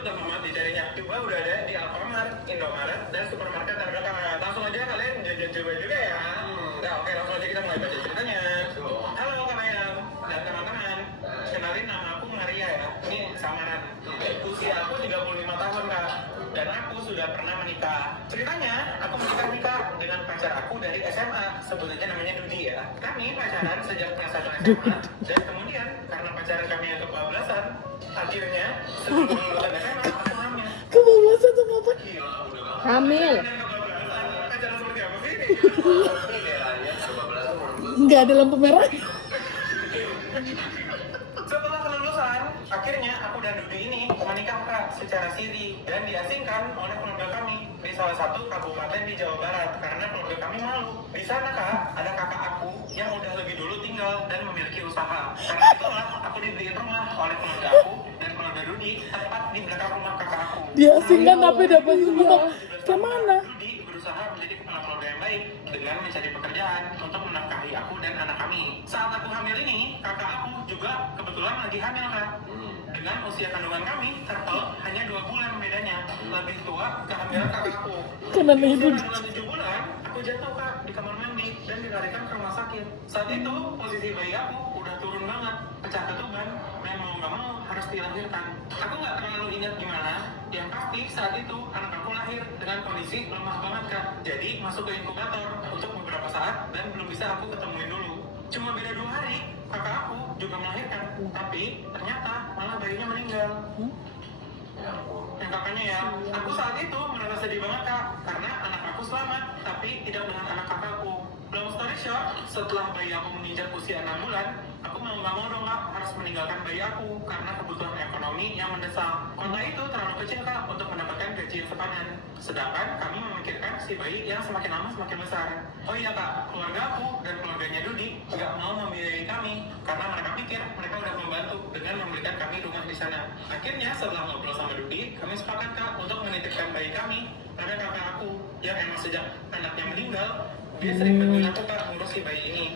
Gampang banget dicarinya. Coba udah ada di Alfamart, Indomaret, dan supermarket terdekat. Langsung aja kalian jajan coba juga ya. Nah, oke, langsung aja kita mulai baca ceritanya. Halo Kak Mayang dan teman-teman. Kenalin, nama aku Maria ya. Ini samaran. Usia aku 35 tahun Kak. Dan aku sudah pernah menikah. Ceritanya, aku menikah dengan pacar aku dari SMA. Sebut aja namanya Dudi ya. Kami pacaran sejak kelas 1 SMA. Dan kemudian, karena pacaran kami yang kebablasan, akhirnya sebelum lulusan SMA aku hamil. Kebablasan sama apa? Hamil. Pacaran seperti apa sih? Nggak ada lampu merah. Setelah kelulusan, akhirnya aku dan Dudi ini menikah Kak secara siri dan diasingkan oleh keluarga kami di salah satu kabupaten di Jawa Barat karena keluarga kami malu. Di sana Kak, ada kakak aku yang udah lebih dulu tinggal dan memiliki usaha. Karena itulah aku dibeliin rumah oleh keluarga aku dan keluarga Dudi tepat di belakang rumah kakak aku. Diasingkan tapi dapat rumah. Kemana? Dudi berusaha menjadi kepala keluarga yang baik dengan mencari pekerjaan untuk menafkahi aku dan anak kami. Saat aku hamil ini, kakak aku juga kebetulan lagi hamil Kak. Dengan usia kandungan kami terpaut hanya 2 bulan bedanya. Lebih tua kehamilan kakakku. Karena Di ibu. usia kandungan 7 bulan, aku jatuh Kak di kamar mandi dan dilarikan ke rumah sakit. Saat itu posisi bayi aku udah turun banget, pecah ketuban, dan mau nggak mau harus dilahirkan. Aku nggak terlalu ingat gimana. Yang pasti saat itu anak aku lahir dengan kondisi lemah banget Kak. Jadi masuk ke inkubator untuk beberapa saat dan belum bisa aku ketemuin dulu. Cuma beda 2 hari, kakak aku juga melahirkan. Tapi ternyata malah bayinya meninggal. Yang kakaknya ya, aku saat itu merasa sedih banget Kak, karena anak aku selamat, tapi tidak dengan anak kakakku. Long story short, setelah bayi aku menginjak usia 6 bulan, aku mau nggak mau dong Kak, harus meninggalkan bayi aku karena kebutuhan ekonomi yang mendesak. Kota itu terlalu kecil Kak untuk mendapatkan gaji yang sepadan. Sedangkan kami memikirkan si bayi yang semakin lama semakin besar. Oh iya Kak, keluarga aku dan keluarganya Dudi nggak mau membiayai kami karena mereka pikir mereka udah membantu dengan memberikan kami rumah di sana. Akhirnya setelah ngobrol sama Dudi, kami sepakat Kak untuk menitipkan bayi kami pada kakak aku yang emang sejak anaknya meninggal, dia sering bantuin aku Kak ngurus si bayi ini.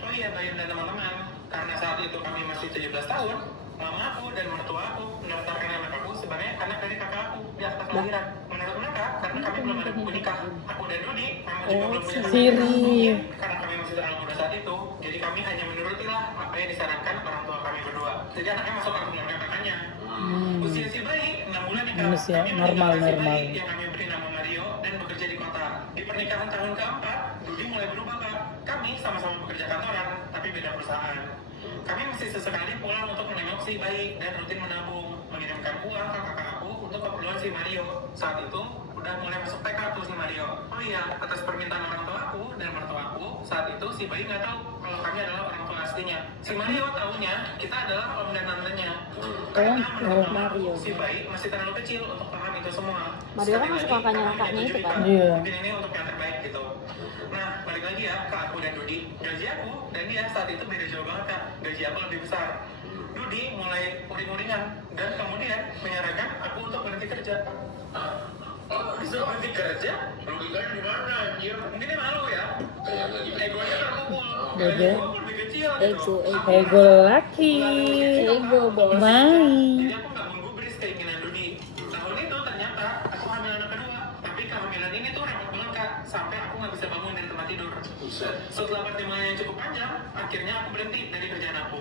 Oh iya Bayam dan teman-teman, karena saat itu kami masih 17 tahun, mama aku dan mertua aku mendaftarkan anak aku sebagai anak dari kakak aku di akta kelahiran. Menurut mereka, karena kami belum ada buku nikah, aku dan Dudi memang juga belum punya siri. mungkin karena kami masih terlalu muda saat itu, jadi kami hanya menurutilah apa yang disarankan orang tua kami berdua. Jadi anaknya masuk ke keluarga kakaknya. Usia si bayi 6 bulan nikah. Manusia Kami normal. meninggalkan si bayi yang kami beri nama Mario dan bekerja di kota. Di pernikahan tahun keempat, Dudi mulai berubah Kak. Kami sama-sama bekerja kantoran, tapi beda perusahaan. Kami masih sesekali pulang untuk menengok si bayi dan rutin menabung, mengirimkan uang ke kakak aku untuk keperluan si Mario. Saat itu udah mulai masuk TK tuh si Mario. Oh iya, atas permintaan orang tua aku dan mertua aku, saat itu si bayi nggak tahu kalau kami adalah orang tua aslinya. Si Mario taunya kita adalah om dan tantenya. Karena menurut Mario, si bayi masih terlalu kecil untuk paham itu semua. Mario kan Sekali masuk lagi, kakaknya itu kan. Iya. mungkin ini untuk yang terbaik gitu. Nah, balik lagi ya ke aku dan Dudi. Gaji aku dan dia saat itu beda jauh banget Kak. Gaji aku lebih besar. Dudi mulai uring-uringan dan kemudian menyarankan aku untuk berhenti kerja. Oh, disuruh berhenti kerja? Berhenti kerja di mana anjir? Mungkin dia malu ya. Egonya terpukul. Beda. Ego aku lebih kecil gitu. Ego laki. Ego bos. Main. Jadi aku nggak menggubris keinginan Dudi. Tahun itu ternyata aku hamil anak kedua. Tapi kehamilan ini tuh repot banget Kak. Sampai aku nggak bisa bangun dari tempat tidur. Setelah pertimbangan yang cukup panjang, akhirnya aku berhenti dari kerjaan aku.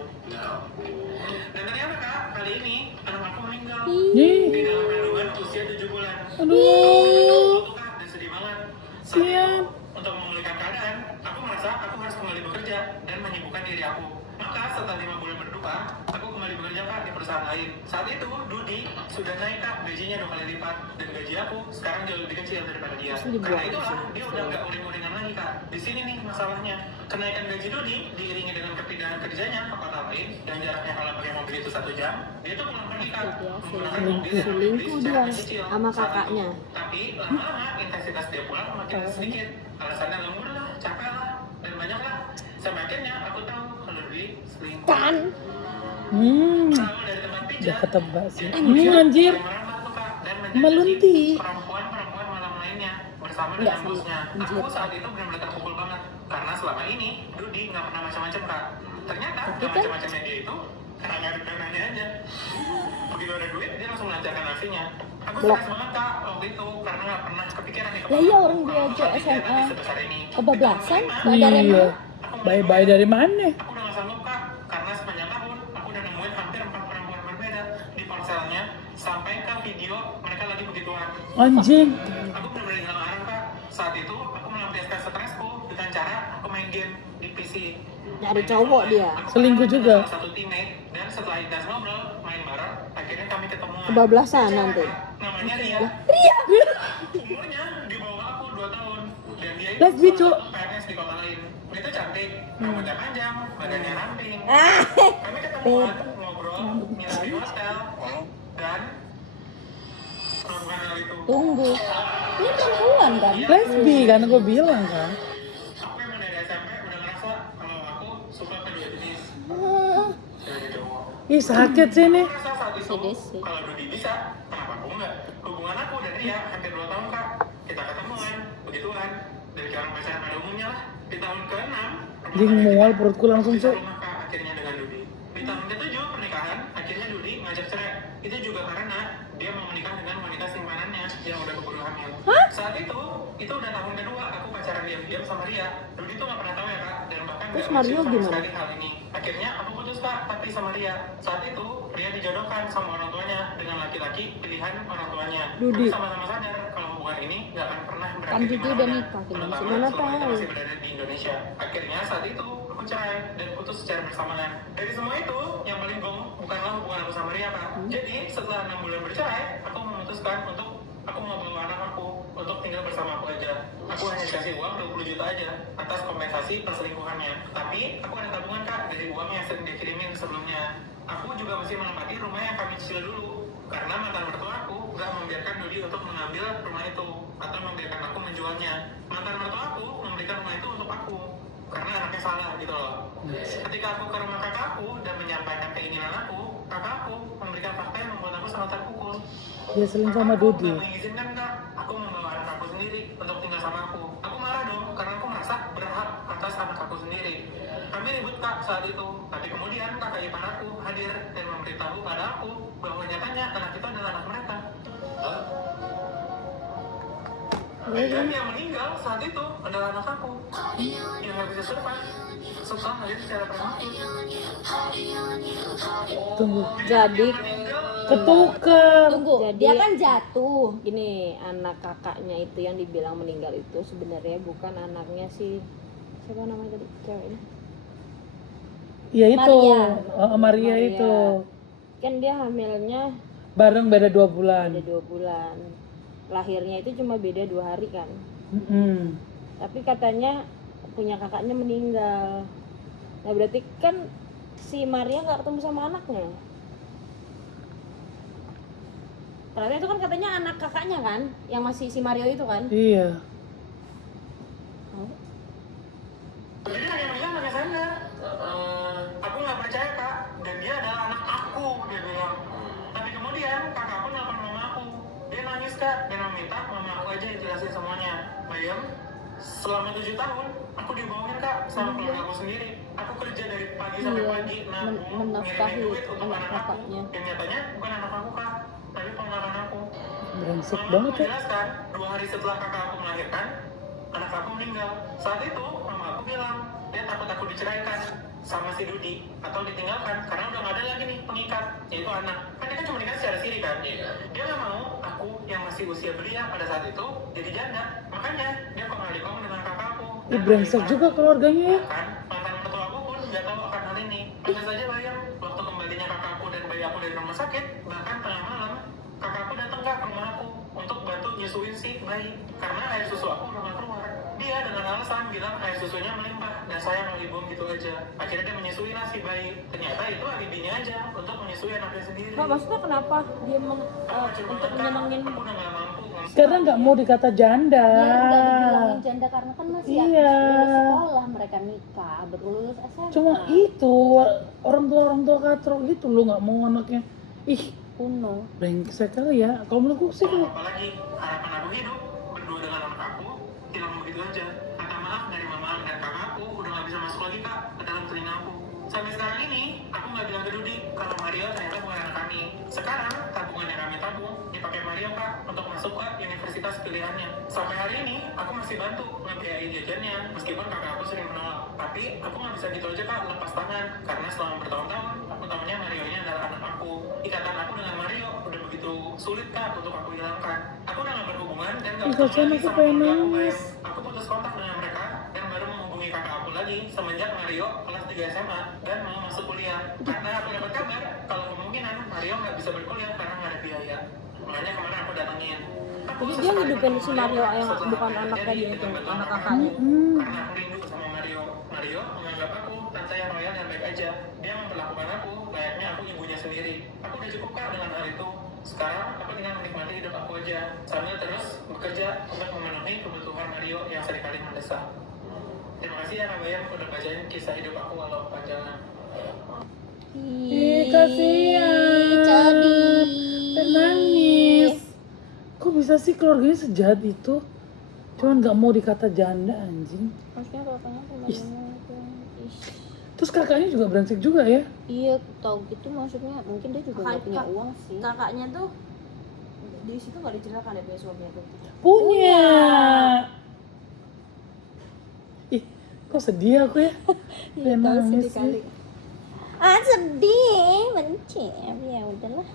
Dan ternyata Kak, kali ini anak aku meninggal. Di dalam kandungan usia 7 bulan. Aduh. Aku Kak, dan sedih banget. Siap. Untuk memulihkan keadaan, aku merasa aku harus kembali bekerja dan menyibukkan diri aku. Maka setelah 5 bulan berduka, aku kembali bekerja Kak di perusahaan lain. Saat itu Dudi sudah naik Kak, gajinya 2 kali lipat dan gaji aku sekarang jauh lebih kecil daripada dia. Karena itulah dia udah nggak uring-uringan lagi Kak. Di sini nih masalahnya, kenaikan gaji Dudi diiringi dengan kepindahan kerjanya ke kota lain yang jaraknya kalau pakai mobil itu 1 jam. Dia tuh pulang pergi Kak, menggunakan mobil yang Selingkuh dia cicil sama saat itu. kakaknya. Tapi lama-lama intensitas dia pulang makin sedikit. Alasannya lembur lah, capek lah, dan banyak lah. Sampai akhirnya aku tahu kalau Dwi selingkuh. Kan. Berawal dari tempat pijat, Udah ketebak sih. dia Ini anjir. merambah tuh, Kak, dan menjadi Melunti. perempuan-perempuan malam lainnya bersama dengan bosnya. Aku saat itu benar-benar terpukul banget karena selama ini Dudi nggak pernah macam-macam Kak. Ternyata nggak macam-macamnya dia itu karena nggak ada dananya aja. Begitu ada duit dia langsung melancarkan aksinya. Aku Blok. stres banget kak waktu itu karena nggak pernah kepikiran nih. Lah iya, orang diajak SMA kebablasan, nggak ada Iya. rema. Bye-bye dari mana? Aku udah gak sanggup kak, karena sepanjang tahun aku udah nemuin hampir 4 perempuan berbeda di ponselnya sampai ke video mereka lagi begituan. Anjing. Aku benar-benar hilang arah kak. Saat itu aku melampiaskan stresku dengan cara aku main game di PC. Nyari cowok dia. Aku Selingkuh ketemu juga. dengan salah satu teammate dan setelah intens ngobrol main bareng, akhirnya kami ketemu. Kebablasan nanti. Namanya Ria. Umurnya di bawah aku 2 tahun dan dia itu Lesbi, salah Cuk. satu PNS di kota lain. Dia tuh cantik, rambutnya panjang, badannya ramping. Kami ketemuan, ngobrol, nginep di hotel, dan melakukan hal itu. Tunggu. Ini perempuan kan? Lesbi kan gue bilang kan. Aku emang dari SMP udah ngerasa kalau aku suka kedua jenis. Ah, Dari cowok. Ih sakit sih nih. Aku rasa saat itu, Sedih sih. kalau Dudi bisa, kenapa aku enggak? Hubungan aku dan Ria hampir 2 tahun kak. Kita ketemuan, begituan. Dari kayak orang pacaran pada umumnya lah. Di tahun ke-6, Anjing mual perutku langsung bisa Cuk. rumah kak akhirnya dengan Dudi. Di tahun ke-7 pernikahan, akhirnya Dudi ngajak cerai. Itu juga karena dia mau menikah dengan wanita simpanannya yang udah keburu hamil. Saat itu udah tahun kedua aku pacaran diam-diam sama Ria. Dudi tuh gak pernah tahu ya kak, dan bahkan Terus gak Mario mention sama gimana? sekali hal ini. Akhirnya aku putus kak, tapi sama Ria. Saat itu Ria dijodohkan sama orang tuanya dengan laki-laki pilihan orang tuanya. Dudi. Kami sama-sama sadar kalau hubungan ini gak akan pernah berakhir Kan Dudi di udah mana-mana, nikah, gimana terutama sih? Mana selama kita tahu. masih berada di Indonesia. Akhirnya saat itu aku cerai dan putus secara bersamaan. Dari semua itu, yang paling gong bukanlah hubungan aku sama Ria kak. Jadi setelah 6 bulan bercerai, aku memutuskan untuk aku mau bawa anak aku untuk tinggal bersama aku aja. Aku hanya dikasih uang 20 juta aja atas kompensasi perselingkuhannya. Tapi aku ada tabungan kak dari uang yang sering dia kirimin sebelumnya. Aku juga masih menempati rumah yang kami cicil dulu karena mantan mertua aku gak membiarkan Dodi untuk mengambil rumah itu atau membiarkan aku menjualnya. Mantan mertua aku memberikan rumah itu untuk aku karena anaknya salah gitu loh. Ketika aku ke rumah kakakku dan menyampaikan keinginan aku, kakakku memberikan fakta yang membuat aku sangat terpukul. Dia selingkuh sama Kakakku Dodi. gak mengizinkan kak, aku membawa anak aku sendiri untuk tinggal sama aku. Aku marah dong, karena aku merasa berhak atas anak aku sendiri. Kami ribut kak saat itu, tapi kemudian kakak ipar aku hadir dan memberitahu pada aku bahwa nyatanya anak itu adalah anak mereka. Dan yang meninggal saat itu adalah anak aku yang gak bisa survive setelah hadir secara prematur. Tunggu. Jadi Ketuker. tunggu, dia kan jatuh. Gini, anak kakaknya itu yang dibilang meninggal itu sebenarnya bukan anaknya si siapa namanya tadi cewek ini? Ya itu. Maria. Oh, Maria itu. Kan dia hamilnya Bareng beda 2 bulan. ada 2 bulan. Lahirnya itu cuma beda 2 hari kan. Mm-mm. Tapi katanya punya kakaknya meninggal. Nah berarti kan si Maria nggak ketemu sama anaknya. Ternyata itu kan katanya anak kakaknya kan, yang masih si Mario itu kan. Iya. Jadi yang bilang nggak sadar. Aku nggak percaya kak, dan dia adalah anak aku, dia bilang. Tapi kemudian kakak aku nelfon mama aku, dia nangis kak dan meminta mama aku aja yang jelasin semuanya. Bayang, selama 7 tahun aku dibohongin kak sama keluarga aku sendiri. Aku kerja dari pagi sampai Iya, pagi, nabung, menafkahi ngirimin duit untuk anak anak aku. kakaknya. Dan nyatanya bukan anak aku kak, tapi ponakan aku. Brengsek Mama banget aku ya. menjelaskan, 2 hari setelah kakak aku melahirkan, anak aku meninggal. Saat itu, mama aku bilang, dia takut aku diceraikan sama si Dudi atau ditinggalkan karena udah gak ada lagi nih pengikat, yaitu anak. Kan dia kan cuma nikah secara siri kan? Dia gak mau aku yang masih usia belia pada saat itu jadi janda. Makanya dia kok gak dikong dengan kakakku. Ih, brengsek juga keluarganya ya. Bahkan mantan mertua aku pun gak tahu akan hal ini. Anda saja bayang, waktu kembalinya kakakku dan bayi aku dari rumah sakit, bahkan tengah malam, kakakku datang ke rumah aku untuk bantu nyusuin si bayi karena air susu aku udah gak keluar. Dia dengan alasan bilang air susunya melimpah dan saya mau dibuang gitu aja. Akhirnya dia menyusui lah si bayi. Ternyata itu alibinya aja untuk menyusui anaknya sendiri. Mbak, maksudnya kenapa dia untuk menyenangin? Aku udah gak mampu. Karena nggak mau dikata janda. Ya udah dibilangin janda karena kan masih Iya. lulus sekolah, mereka nikah, baru lulus SMA. Cuma itu orang tua katro gitu lo nggak mau anaknya. Ih, kuno. brengsek kali ya. Kalau menurutku sih kalau Apalagi harapan aku hidup berdua dengan anak aku hilang begitu aja. Kata maaf dari mama dan kakakku udah gak bisa masuk lagi kak ke dalam telinga aku. Sampai sekarang ini, aku nggak bilang ke Dudi kalau Mario ternyata bukan anak kami. Sekarang, tabungan yang kami tabung dipakai Mario kak untuk masuk ke universitas pilihannya. Sampai hari ini, aku masih bantu ngebiayain jajannya, meskipun kakak aku sering menolak. Tapi aku nggak bisa gitu aja kak lepas tangan, karena selama bertahun-tahun, aku tahunya Mario-nya adalah anak aku. Ikatan aku dengan Mario udah begitu sulit kak untuk aku hilangkan. Aku udah nggak berhubungan dan nggak Ih, ketemu kasihan lagi aku sama pengen keluarga aku, nangis. Bayang. Aku putus kontak dengan mereka dan baru menghubungi kakak aku lagi semenjak Mario kelas 3 SMA dan mau masuk kuliah. Karena aku dapat kabar kalau kemungkinan Mario nggak bisa berkuliah karena nggak ada biaya. Makanya kemarin aku datangin. Aku Jadi dia sesekali ngidupin bertemu si Mario yang setelah bukan apa yang anaknya terjadi dia itu, dengan bantuan anak kakak kakaknya. aku. Karena aku rindu sama Mario. Mario menganggap aku tante yang royal dan baik aja. Dia memperlakukan aku layaknya aku ibunya sendiri. Aku udah cukup kak dengan hal itu. Sekarang aku tinggal menikmati hidup aku aja sambil terus bekerja untuk memenuhi kebutuhan Mario yang seringkali mendesak. Terima kasih ya Kak Bayang udah bacain kisah hidup aku walau panjangan. Ih, kasihan. Sedih. Pengen nangis. Kok bisa sih keluarganya sejahat itu? Cuman nggak mau dikata janda anjing. Maksudnya bapaknya sama Ih. mamanya itu. Ih. Terus kakaknya juga brengsek juga ya? Iya, tahu gitu maksudnya mungkin dia juga nggak punya uang sih. Kakaknya tuh di situ nggak diceritakan ya punya suaminya tuh. Punya. Ih, kok sedih aku ya? Iya, Pengen tahu nangis sedih kali. sih. Sedih, benci. Tapi ya udahlah.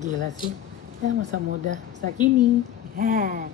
Gila sih. Ya masa muda, masa kini. Hah.